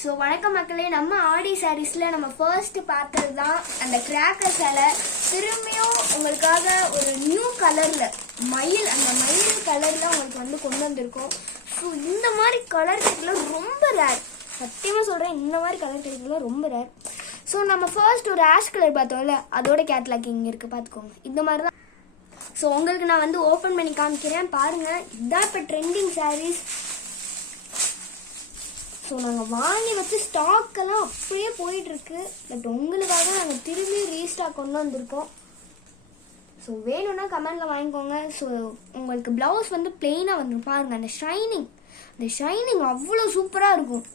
So வணக்கம் மக்களே, நம்ம ஆடி சாரீஸில் நம்ம ஃபர்ஸ்ட் பார்த்தது தான் அந்த கிராக்கர் சேலை. திரும்பியும் உங்களுக்காக ஒரு நியூ கலரில் அந்த மயில் கலரில் உங்களுக்கு வந்து கொண்டு வந்திருக்கோம். ஸோ இந்த மாதிரி கலர் கிடைக்கலாம் ரொம்ப ரேர், சத்தியமாக சொல்கிறேன், இந்த மாதிரி கலர் கிடைக்கலாம் ரொம்ப ரேர். ஸோ நம்ம ஃபர்ஸ்ட் ஒரு ஆஷ் கலர் பார்த்தோம்ல, அதோட கேட்லாக் இங்கே இருக்குது, பார்த்துக்கோங்க. இந்த மாதிரி தான். ஸோ உங்களுக்கு நான் வந்து ஓப்பன் பண்ணி காமிக்கிறேன் பாருங்கள். இதுதான் இப்போ ட்ரெண்டிங் சாரீஸ். ஸோ நாங்கள் வாங்கி வச்சு ஸ்டாக்கெல்லாம் அப்படியே போயிட்டுருக்கு. பட் உங்களுக்காக நாங்கள் திரும்பி ரீஸ்டாக் கொண்டு வந்திருக்கோம். ஸோ வேணும்னா கமெண்டில் வாங்கிக்கோங்க. ஸோ உங்களுக்கு ப்ளவுஸ் வந்து பிளெயினாக வந்துடும் பாருங்கள். அந்த ஷைனிங் அவ்வளோ சூப்பராக இருக்கும்.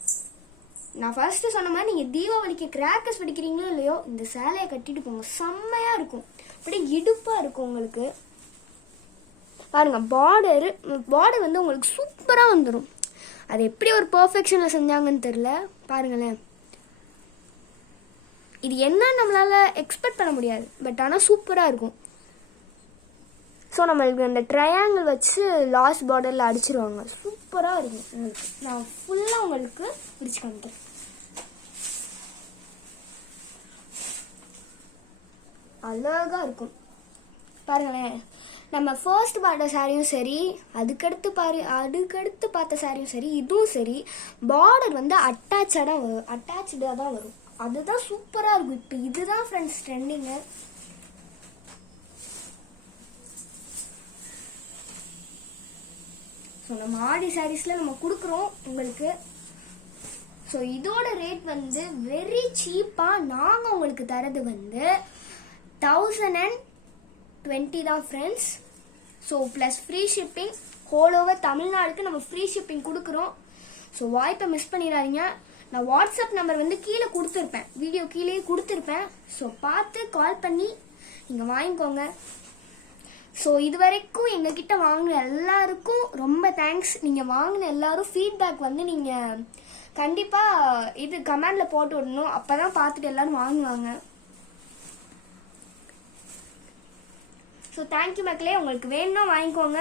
நான் ஃபர்ஸ்ட்டு சொன்ன மாதிரி நீங்கள் தீபாவளிக்கு கிராக்கர்ஸ் வெடிக்கிறீங்களோ இல்லையோ, இந்த சேலையை கட்டிட்டு போங்க, செம்மையாக இருக்கும். அப்படியே இடுப்பாக இருக்கும் உங்களுக்கு. பாருங்கள், பார்டர் வந்து உங்களுக்கு சூப்பராக வந்துடும். அது எப்படி ஒரு பர்ஃபெக்ஷனில் செஞ்சாங்கன்னு தெரில, பாருங்களேன். இது என்ன நம்மளால் எக்ஸ்பெக்ட் பண்ண முடியாது, பட் ஆனால் சூப்பராக இருக்கும். ஸோ நம்மளுக்கு அந்த ட்ரையாங்கிள் வச்சு லாஸ்ட் பார்டரில் அடிச்சிருவாங்க, சூப்பராக இருக்கும் உங்களுக்கு. நான் ஃபுல்லாக உங்களுக்கு பிரித்து காமிக்கிறேன். அழகாக இருக்கும் பாருங்களேன். நம்ம ஃபர்ஸ்ட் பார்த்த சாரியும் சரி, அதுக்கடுத்து பார்த்த சாரியும் சரி, இதுவும் சரி, பார்டர் வந்து அட்டாச்சாக தான் வரும். அதுதான் சூப்பராக இருக்கும். இப்போ இதுதான் ஃப்ரெண்ட்ஸ் ட்ரெண்டிங்கு. ஸோ நம்ம ஆடி சாரீஸில் நம்ம கொடுக்குறோம் உங்களுக்கு. ஸோ இதோட ரேட் வந்து வெரி சீப்பாக நாங்கள் உங்களுக்கு தரது வந்து 1020 தான் friends. So plus free shipping, whole over தமிழ்நாடுக்கு நம்ம ஃப்ரீ ஷிப்பிங் கொடுக்குறோம். ஸோ வாய்ப்பை மிஸ் பண்ணிடாதீங்க. நான் வாட்ஸ்அப் நம்பர் வந்து கீழே கொடுத்துருப்பேன், வீடியோ கீழே கொடுத்துருப்பேன். ஸோ பார்த்து கால் பண்ணி நீங்கள் வாங்கிக்கோங்க. ஸோ இது வரைக்கும் எங்ககிட்ட வாங்கின எல்லாருக்கும் ரொம்ப தேங்க்ஸ். நீங்கள் வாங்கின எல்லாரும் ஃபீட்பேக் வந்து நீங்கள் கண்டிப்பாக இது கமெண்டில் போட்டு விடணும், அப்போ தான் பார்த்துட்டு எல்லோரும் வாங்குவாங்க. ஸோ தேங்க்யூ மக்களே, உங்களுக்கு வேணும்னா வாங்கிக்கோங்க.